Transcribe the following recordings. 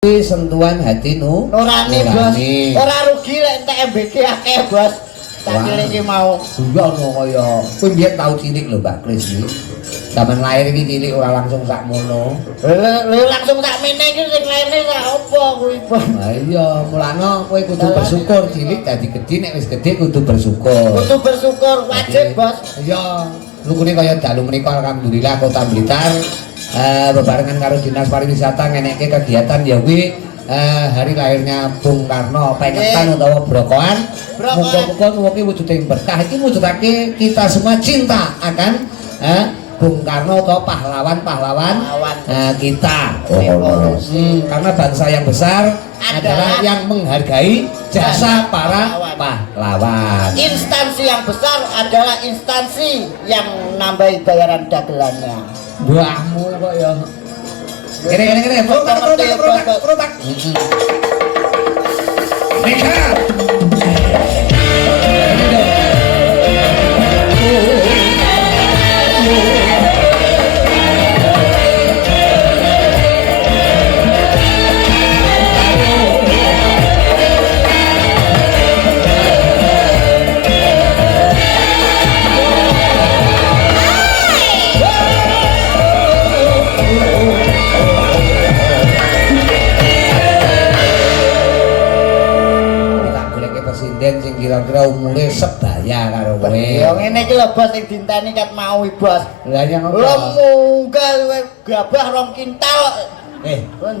sentuhan hati nurani bos, ora rugi lek entek MBK akeh bos. Tak iki mau. Iya ono kaya kowe mbiyen tau cilik lho Mbak Kris iki. Zaman lahir iki cilik ora langsung sakmono. Lho langsung sak mene iki sing lairne sak opo kuwi bos. Lah iya, mulane kowe kudu bersyukur cilik dadi gedhe nek wis gedhe kudu bersyukur. Kudu bersyukur wajib bos. Iya, lukune kaya dalu menika alhamdulillah Kota Blitar bebarengan karo Dinas Pariwisata ngenekke kegiatan ya kuwi hari lahirnya Bung Karno pengetan utawa brokoan. Muga-muga kuwi wujuding berkah iki mujudake kita semua cinta akan Bung Karno atau pahlawan-pahlawan kita. Karena bangsa yang besar adalah yang menghargai jasa para pahlawan. Instansi yang besar adalah instansi yang nambahi bayaran dagelannya. Buahmu kok ya. Kene. Protak. Mega. Sing kira-kira umure sebaya karo kowe. Ya ngene iki lho bos sing dinteni kat mau bos. Lah ya ngopo? Lho munggah gabah 2 kintal.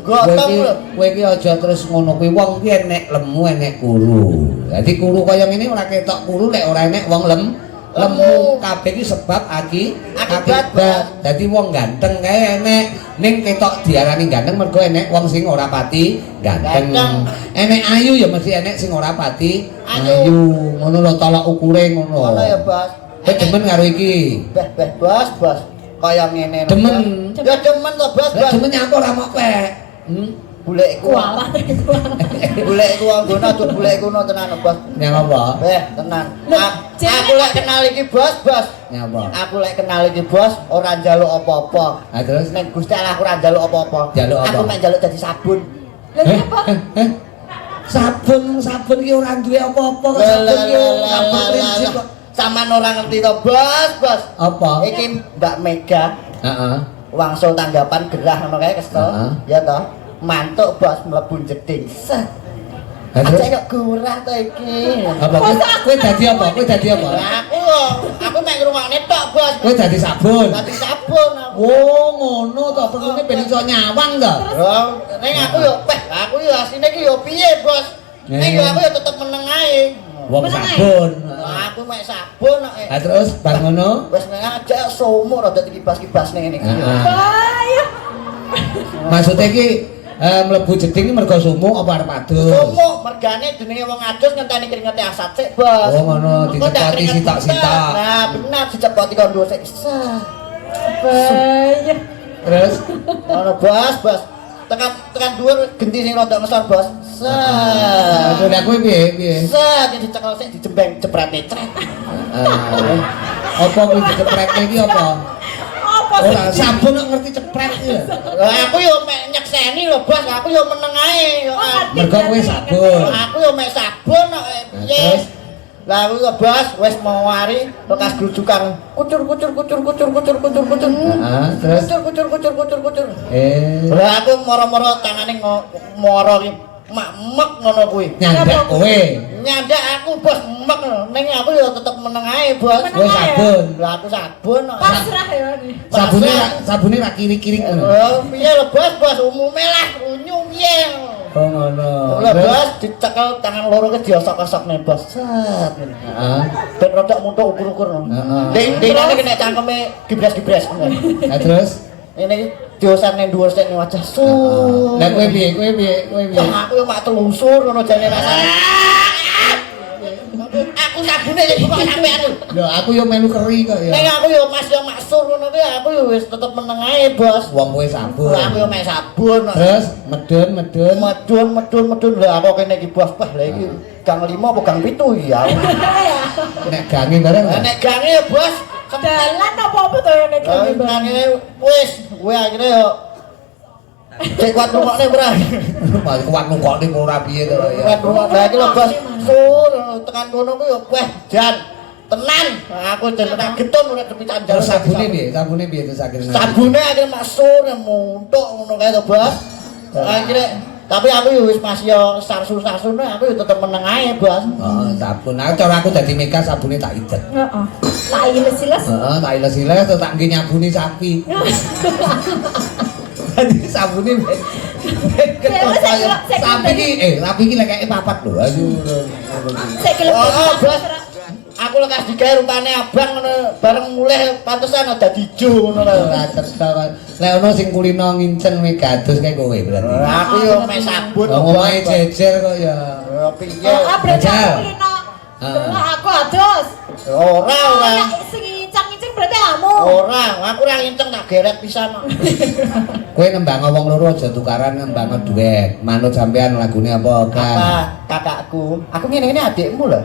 Gotong lho. Kowe iki aja terus ngono kuwi wong ki enek lemu enek kuru. Dadi kuru kaya ngene ora ketok kuru nek ora enek wong lemu kabeh iki sebab akibat. Dadi wong ganteng kae enek ning ketok diarani ganteng mergo enek wong sing ora pati ganteng. Enek ayu ya mesti enek sing ora pati ayu. Ngono lho tolak ukure ngono. Ngono ya, Bos. Kowe demen karo iki? Bos. Kaya ngene lho. Demen. Ya demen to, Bos. Demen nyapa ora mok pek. Bulekku walah. Bulekku ngono tuh bulekku no tenan, Bos. Nyapa apa? Tenan. Aku lek kenal iki, Bos. Nyapa? Aku lek kenal iki, Bos, ora njaluk apa-apa. Ha terus ning Gusti Allah aku ora njaluk apa-apa. Aku mek njaluk dadi sabun. Lha apa? Sabun ki ora duwe apa-apa kok sabun ki apa prinsip kok. Sampeyan ora ngerti to, Bos. Apa? Iki Mbak Mega. Heeh. Wangsul tanggapan gerah ngono kae kesel. Ya toh. Mantuk Bos mlebu jeding. Set. Aja kok gurah to iki. Apa kowe dadi apa? Aku mek ngrungokne tok, Bos. Kowe dadi sabun. Dadi sabun aku. Oh, ngono to perlune ben iso nyawang to. Ning aku yo aku yo asline iki yo piye, Bos? Ning yo aku yo tetep meneng ae. Wong sabun. Aku mek sabun kok. Ha terus bar ngono? Wis ngajak sumur rada dikibas-kibas ning ngene iki. Bahaya. Maksudnya iki mlebu jeding mergo sumuk apa arep adus? Sumuk mergane jenenge wong adus ngenteni keringete asat sik, Bos. Oh ngono dicepoti sitak-sitak. Nah, bener dicepoti kondo sik. Bahaya. Terus Ono Bos. Tekan dhuwur genti sing rada ngesor, Bos. Set. udah kowe piye? Set dicekel sik dijembeng jebrate cret. Apa kuwi diceprete iki apa? Ora sabun kok ngerti cepret iki lho. Lah aku yo mek nyekseni lho, Bos. Aku yo meneng ae yo. Mergo kowe sabun. Aku yo mek sabun kok piye. Lah aku yo Bos wis mau wari bekas grujukan kucur. Heeh, terus Kucur. Lah aku moro-moro tangane moro ki mak ngono kuwi. nyandak kowe. Nyandak aku Bos mek ning aku yo tetep meneng ae, Bos. Kowe sabun. Lah aku sabun kok. Pasrah ya ini. Sabune ra kiri-kiri ngono. Oh, piye lho Bos, umume lah unyu piye. Oh ngono. Lah Bos dicekel tangan loro ke diosok-osokne Bos. Set. Heeh. Ben rodok muntuk ukur-ukur. Heeh. Dene kena cangkeme gibres-gibres. Ha terus Ini diosane dhuwur sik ning wajah. lah kowe piye? Aku yo mak telusur ngono jane rasane. Aku sabune iki kok sampean lho. Lho aku yo melu keri kok ya. Ning aku yo Mas yo maksur ngono kuwi aku yo wis tetep meneng ae, Bos. Wong kowe sabun. Aku yo mek sabun. Terus medun. Medun lho aku kene iki Bos. Lah iki gang 5 apa gang 7 ya. Nek gange bareng. Nek gange ya Bos. Dalan apa-apa to nek gange. Gange wis kowe akhire yo Cek kuat rungokne ora. Mas kuat nungkokne ora piye to ya. Kuat rungok. Lah iki lho Bos, sur tekan kono kuwi yo weh jan. Tenan. Aku jeneng getun ora depitan Terus jalan. sabune piye? Sabune piye terus akhirnya? Sabune akhirnya mak sur muntuk ngono kae to Bos. Akhirnya tapi aku yo wis masih yo sarsu-sarsune aku yo tetep meneng ae Bos. Oh, sabun. Aku cara aku dadi meka sabune tak idet. Heeh. Tak iles-iles. Heeh, tak iles-iles terus tak nggih nyabuni sapi. Dadi sabune sapi iki lek kaya papat lho. Aduh. Saiki Oh, Bos. Aku lekas digawe rupane abang ngono bareng mulih pantesan dadi ijo ngono lho. Ora cetha. Lek ono sing kulino ngincen megados kae kowe berarti. Aku yo mek sabun. Omahe jejer kok ya. Piye? berarti aku kulino. Delok aku adus. Ora. Sing incang-incing berarti kamu. Ora, aku ora nginceng tak geret pisan. Kowe nembang wong loro aja tukaran nembang duet. Manut sampean lagune apa, Kang? Apa kakakku? Aku ngene-ngene adikmu lho.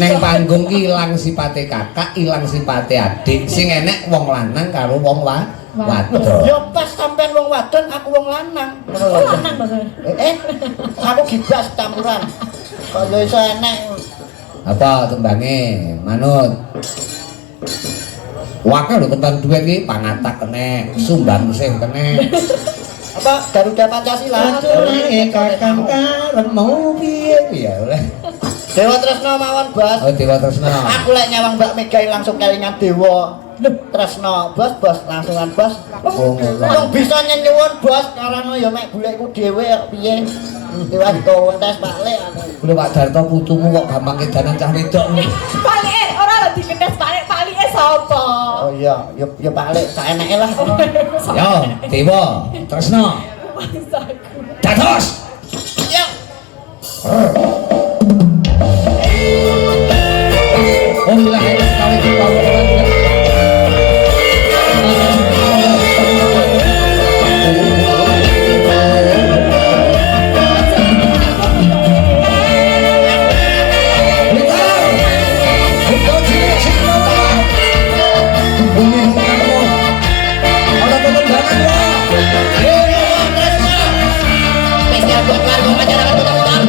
Neng panggung ki ilang sipate kakak, ilang sipate adik. Sing enek wong lanang karo wong wadon. Ya pas sampean wong wadon, aku wong lanang. Oh, lanang to. Aku gibas campuran. Kok yo iso enek. Apa tembange? Manut. Wakil lho tembang duet ki pangatak kene, sumbang sing kene. Apa Garuda Pancasila? Kakang karepmu piye ya oleh. Dewa Tresna mawon, Bos. Oh, Dewa Tresna. Aku lek nyawang Mbak Mega langsung kelingan Dewa Tresna, Bos, langsungan Bos. Oh, ngono. Wong bisa nyuwun, Bos, karena ya mek golekku dhewe kok piye. Dewa kontes balik aku. Lho Pak Darto putumu kok gampang kedanan cah wedok. Palike ora lho dikenes palike sapa? Oh iya, ya balik saeneke lah. Yo, Dewa Tresna. Dados. Yo. Oh, lahir sekali di bawah orang. Spesial buat warga masyarakat Kota Motor.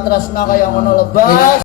tresno kaya ngono lho, Bos.